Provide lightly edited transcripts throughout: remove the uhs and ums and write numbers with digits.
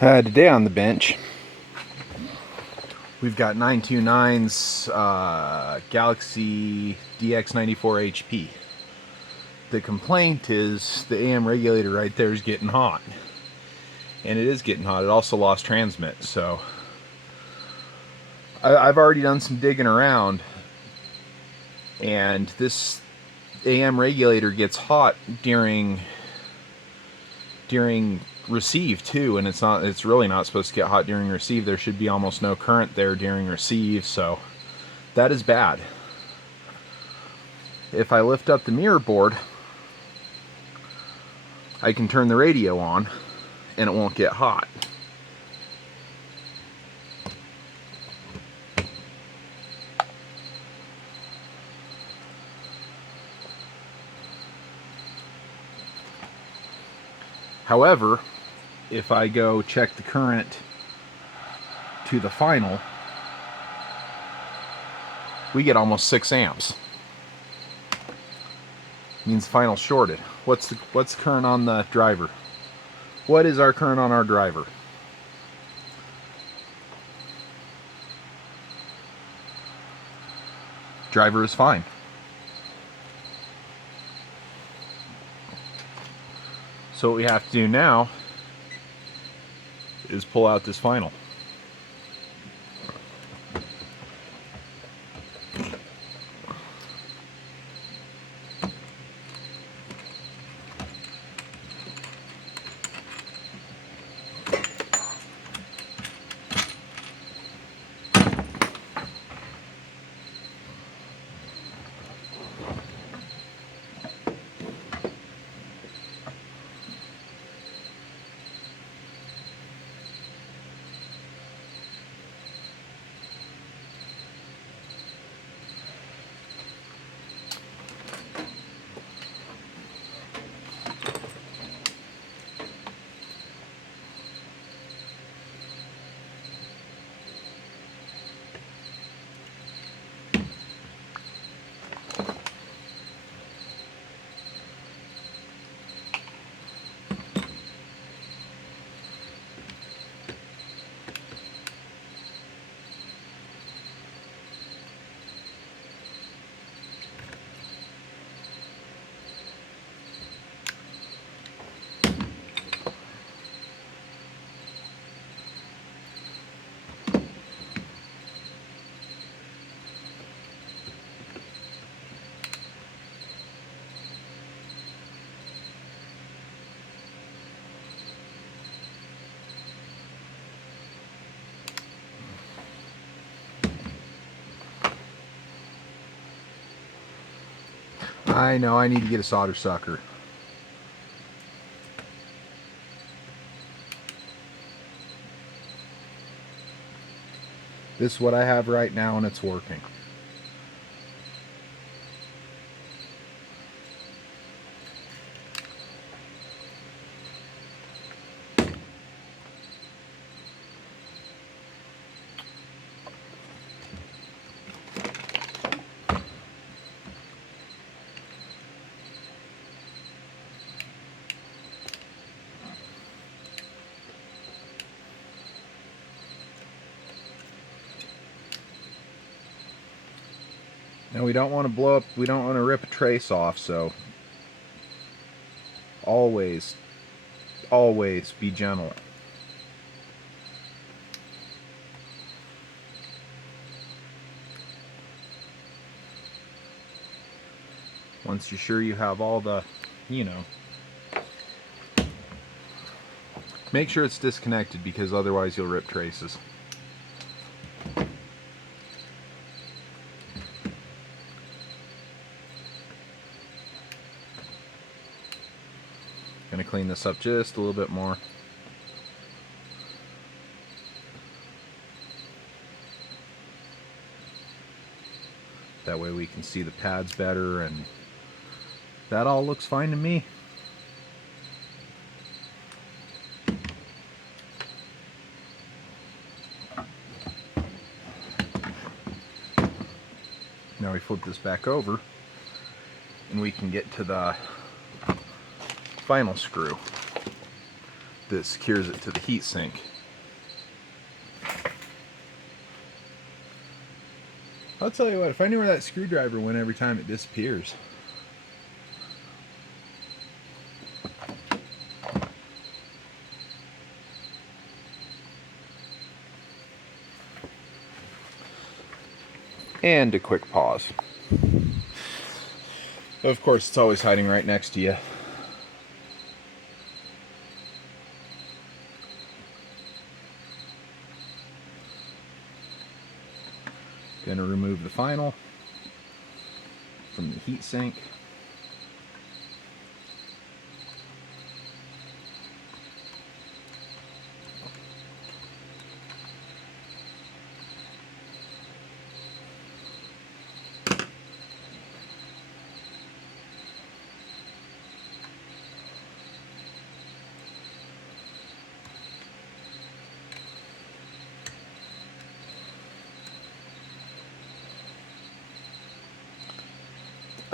Today on the bench, we've got 929's Galaxy DX94HP. The complaint is the AM regulator right there is getting hot. And it is getting hot. It also lost transmit, so I've already done some digging around, and this AM regulator gets hot during receive too, and it's really not supposed to get hot during receive. There should be almost no current there during receive, so that is bad. If I lift up the mirror board, I can turn the radio on and it won't get hot. However, if I go check the current to the final, we get almost 6 amps. Means the final shorted. What's the current on the driver? What is our current on our driver? Driver is fine. So what we have to do now is pull out this final. I know I need to get a solder sucker. This is what I have right now and it's working. Now we don't want to blow up, we don't want to rip a trace off, so always be gentle. Once you're sure you have all the, make sure it's disconnected because otherwise you'll rip traces. Gonna clean this up just a little bit more. That way we can see the pads better, and that all looks fine to me. Now we flip this back over and we can get to the final screw. that secures it to the heat sink. I'll tell you what, if I knew where that screwdriver went every time it disappears. And a quick pause. Of course, it's always hiding right next to you. Going to remove the final from the heat sink.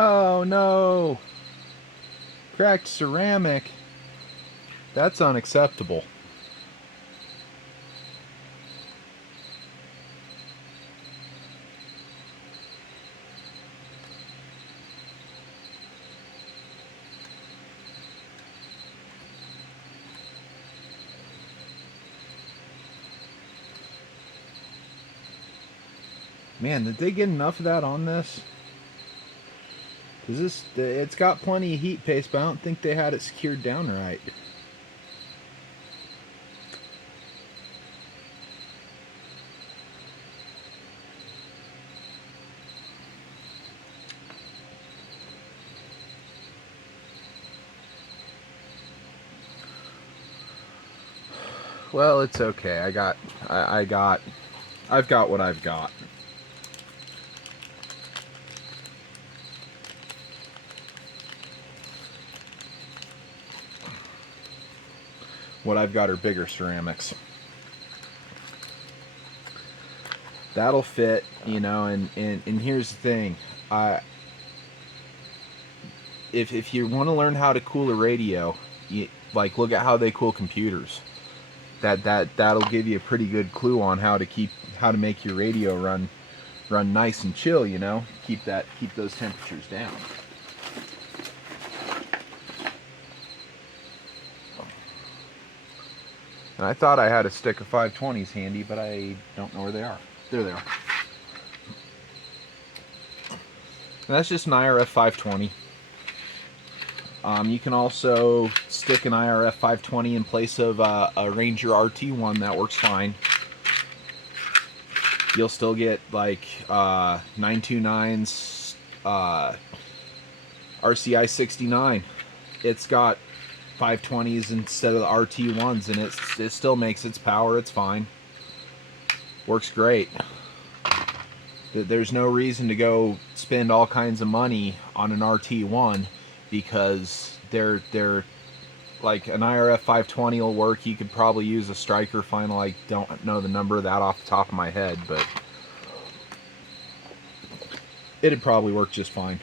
Oh no! Cracked ceramic. That's unacceptable. Man, did they get enough of that on this? Because it's got plenty of heat paste, but I don't think they had it secured down right. Well, it's okay. I've got what I've got. What I've got are bigger ceramics. That'll fit, you know, and here's the thing. If you want to learn how to cool a radio, like look at how they cool computers. That'll give you a pretty good clue on how to make your radio run nice and chill, you know, keep those temperatures down. And I thought I had a stick of 520s handy, but I don't know where they are. There they are. And that's just an IRF 520. You can also stick an IRF 520 in place of a Ranger RT1. That works fine. You'll still get like 929's RCI 69. It's got 520s instead of the RT1s, and it still makes its power. It's fine. Works great. There's no reason to go spend all kinds of money on an RT1 because they're like an IRF 520 will work. You could probably use a striker final. I don't know the number of that off the top of my head, but it'd probably work just fine.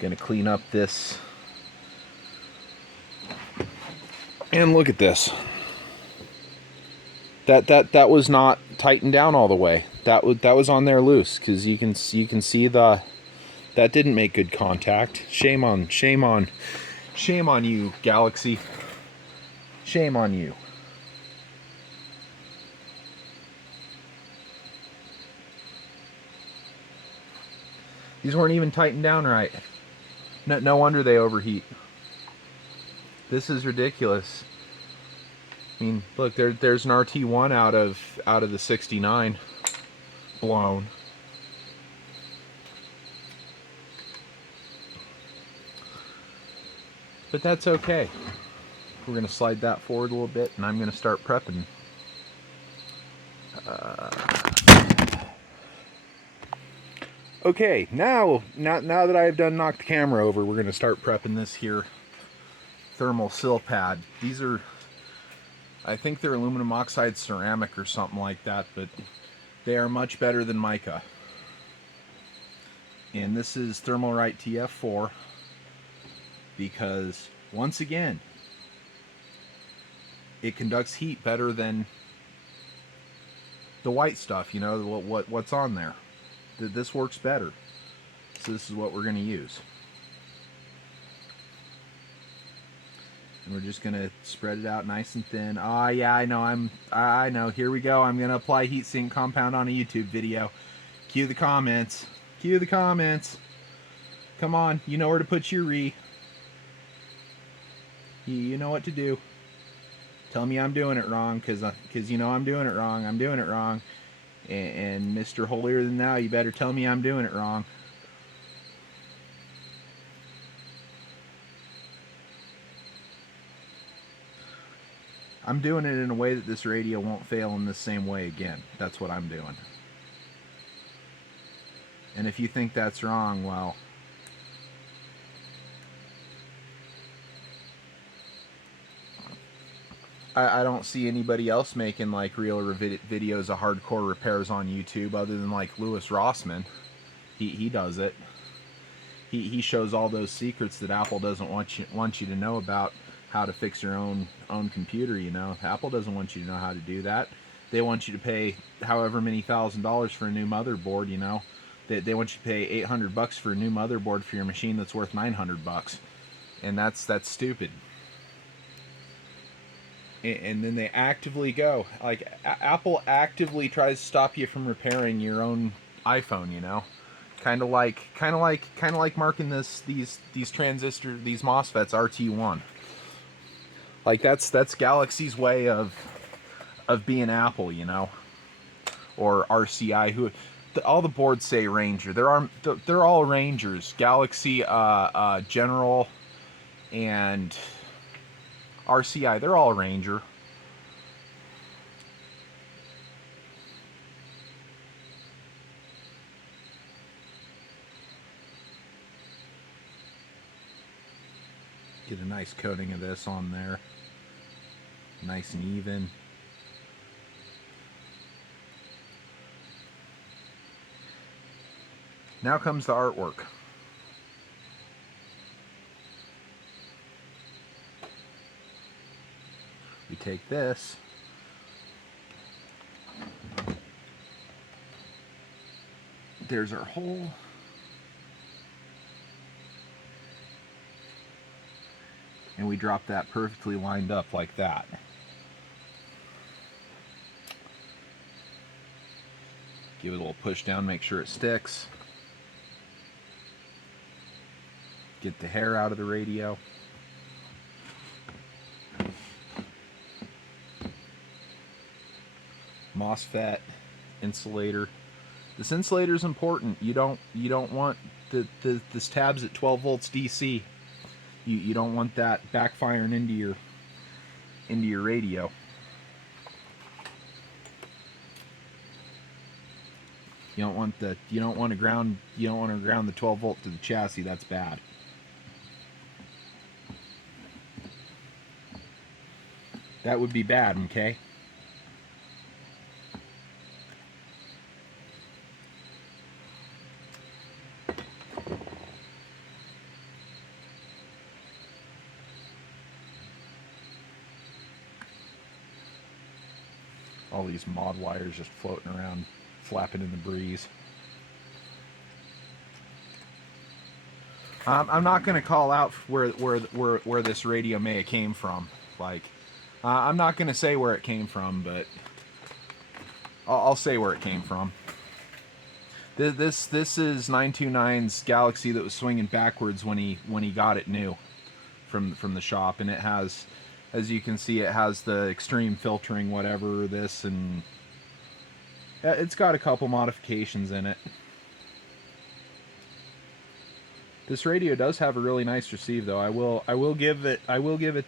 Gonna clean up this, and look at this. That was not tightened down all the way. That was on there loose, because you can see that didn't make good contact. Shame on you, Galaxy. Shame on you. These weren't even tightened down right. No wonder they overheat. This is ridiculous. I mean, look, there's an RT1 out of the 69 blown. But that's okay. We're going to slide that forward a little bit, and I'm going to start prepping. Okay, now that I've done knocked the camera over, we're going to start prepping this here thermal sill pad. These are I think they're aluminum oxide ceramic or something like that, but they are much better than mica. And this is Thermalright TF4 because, once again, it conducts heat better than the white stuff, you know, what's on there. This works better. So this is what we're going to use. And we're just going to spread it out nice and thin. Oh, yeah, I know. Here we go. I'm going to apply heat sink compound on a YouTube video. Cue the comments. Cue the comments. Come on. You know where to put your re. You know what to do. Tell me I'm doing it wrong, because you know I'm doing it wrong. I'm doing it wrong. And Mr. Holier Than Thou, you better tell me I'm doing it wrong. I'm doing it in a way that this radio won't fail in the same way again. That's what I'm doing. And if you think that's wrong, well, I don't see anybody else making like real videos of hardcore repairs on YouTube other than like Louis Rossman. He does it. He shows all those secrets that Apple doesn't want you to know about how to fix your own computer, you know. Apple doesn't want you to know how to do that. They want you to pay however many $1,000s for a new motherboard, you know. They want you to pay $800 for a new motherboard for your machine that's worth $900. And that's stupid. And then they actively go, like, Apple actively tries to stop you from repairing your own iPhone, you know. Kind of like marking these transistors, these MOSFETs RT1. Like that's Galaxy's way of being Apple, you know, or RCI. Who all the boards say Ranger. They're all Rangers. Galaxy, General, and RCI. They're all Ranger. Get a nice coating of this on there. Nice and even. Now comes the artwork. We take this. There's our hole. And we drop that perfectly lined up like that. Give it a little push down, make sure it sticks. Get the hair out of the radio. MOSFET, insulator. This insulator is important. You don't want this tab's at 12 volts DC. You don't want that backfiring into your radio. You don't want to ground the 12 volt to the chassis. That's bad. That would be bad, okay? All these mod wires just floating around, flapping in the breeze. I'm not going to call out where this radio may have came from. Like, I'm not going to say where it came from, but I'll say where it came from. This is 929's Galaxy that was swinging backwards when he got it new from the shop, and it has, as you can see, it has the extreme filtering, whatever, this, and it's got a couple modifications in it. This radio does have a really nice receive, though. I will give it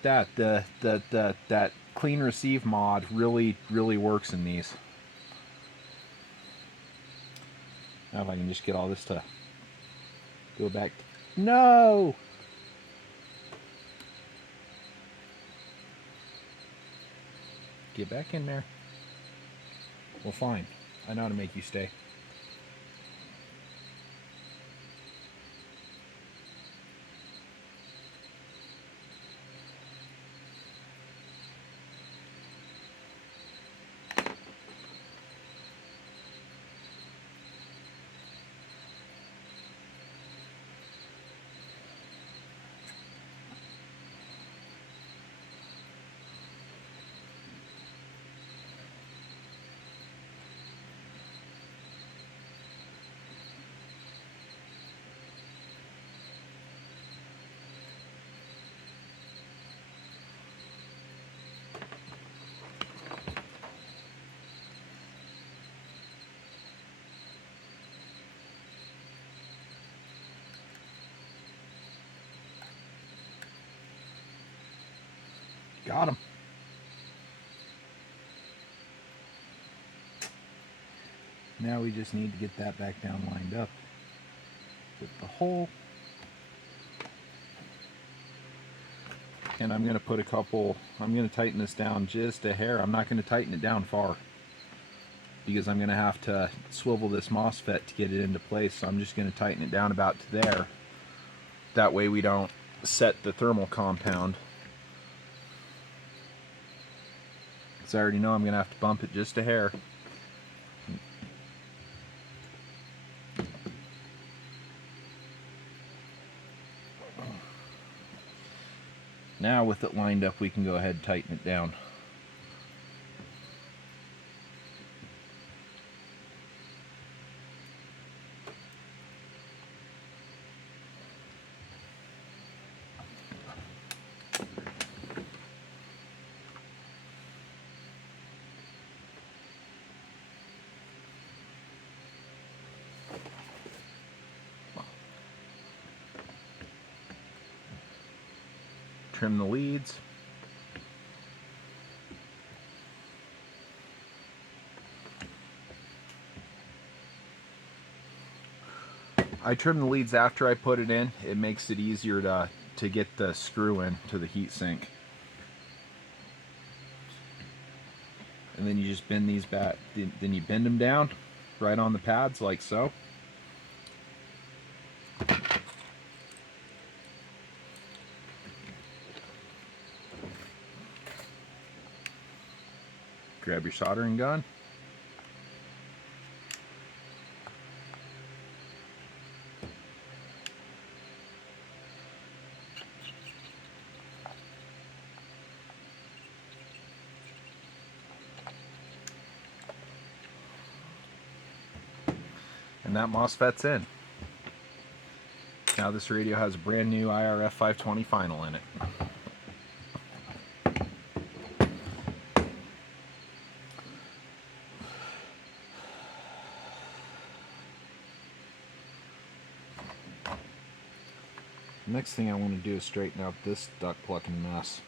that that clean receive mod really works in these. Now if I can just get all this to go back. No! Get back in there. Well, fine. I know how to make you stay. Got him. Now we just need to get that back down lined up with the hole. And I'm going to put I'm going to tighten this down just a hair. I'm not going to tighten it down far because I'm going to have to swivel this MOSFET to get it into place. So I'm just going to tighten it down about to there. That way we don't set the thermal compound. Because I already know I'm going to have to bump it just a hair. Now with it lined up, we can go ahead and tighten it down. Trim the leads. I trim the leads after I put it in. It makes it easier to get the screw in to the heatsink. And then you just bend these back. Then you bend them down right on the pads like so. Grab your soldering gun. And that MOSFET's in. Now this radio has a brand new IRF 520 final in it. Next thing I want to do is straighten out this duct plucking mess.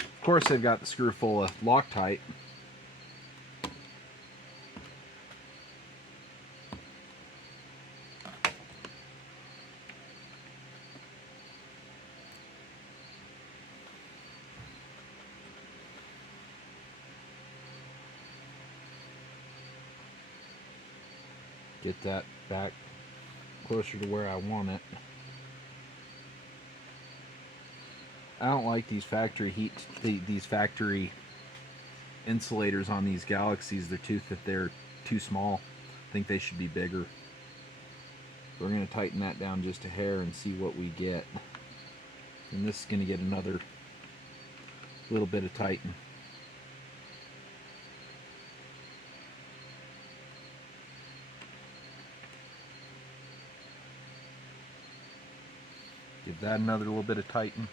Of course, they've got the screw full of Loctite. Get that back closer to where I want it. I don't like these factory these factory insulators on these Galaxies. They're too small. I think they should be bigger. We're going to tighten that down just a hair and see what we get. And this is going to get another little bit of tighten. Give that another little bit of tighten.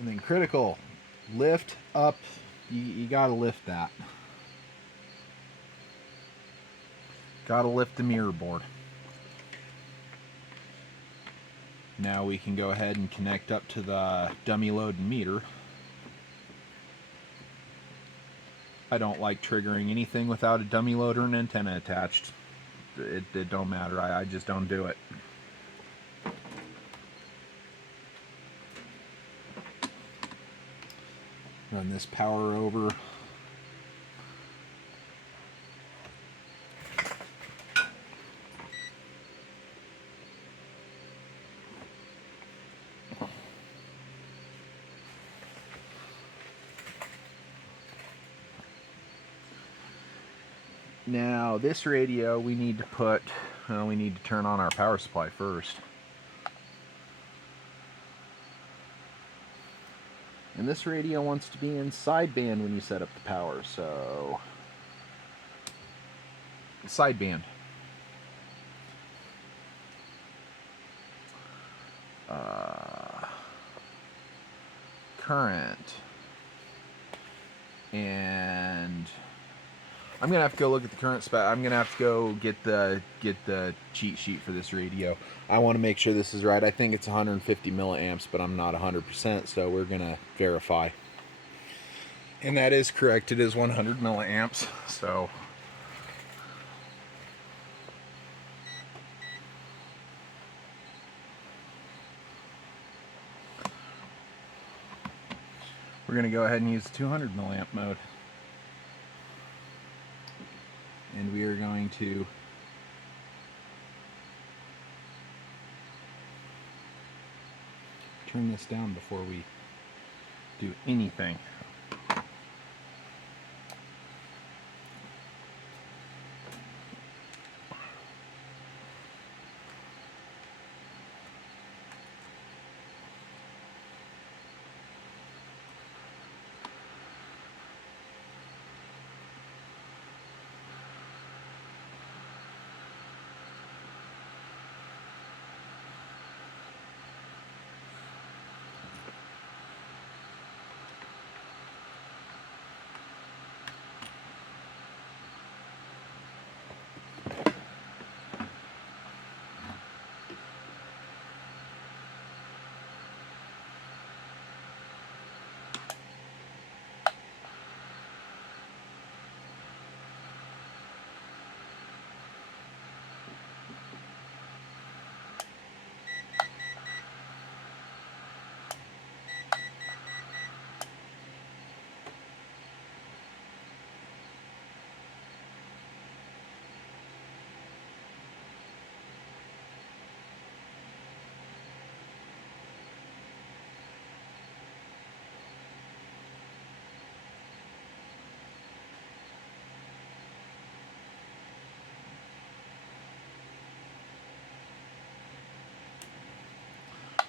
And then critical, lift up, you gotta lift that. Gotta lift the mirror board. Now we can go ahead and connect up to the dummy load meter. I don't like triggering anything without a dummy load or an antenna attached. It don't matter, I just don't do it. Run this power over. Now this radio we need to put, we need to turn on our power supply first. And this radio wants to be in sideband when you set up the power, so sideband. Current. And I'm gonna have to go look at the current spec. I'm gonna have to go get the cheat sheet for this radio. I want to make sure this is right. I think it's 150 milliamps, but I'm not 100%, so we're gonna verify. And that is correct. It is 100 milliamps. So we're gonna go ahead and use 200 milliamp mode. And we are going to turn this down before we do anything.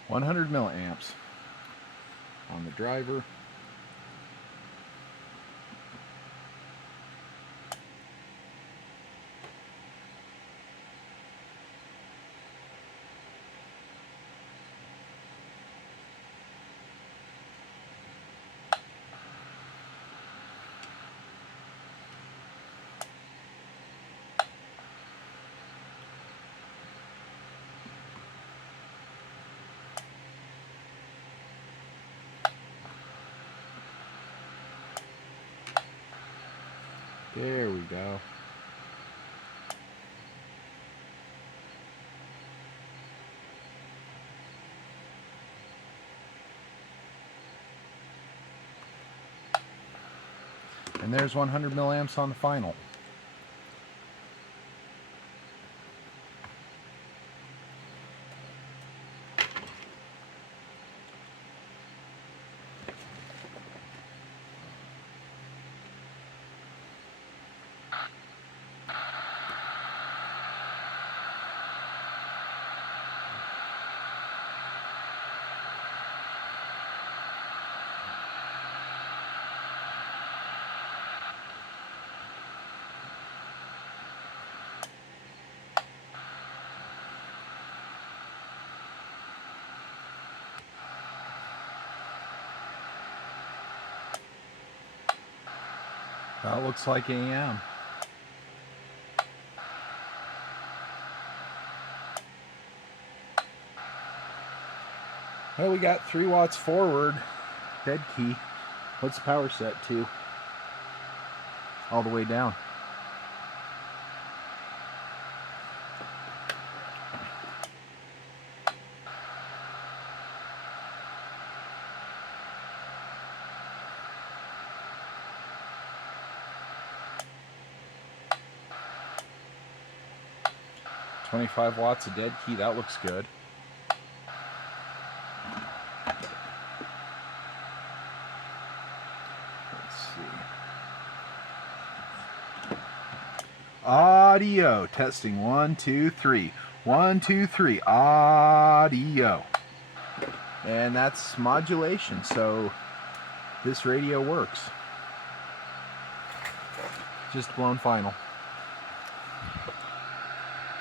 $100 milliamps on the driver. There we go. And there's 100 milliamps on the final. That looks like AM. Well, we got 3 watts forward, dead key. What's the power set to? All the way down. 25 watts of dead key, that looks good. Let's see. Audio, testing, 1, 2, 3. 1, 2, 3, audio. And that's modulation, so this radio works. Just blown final.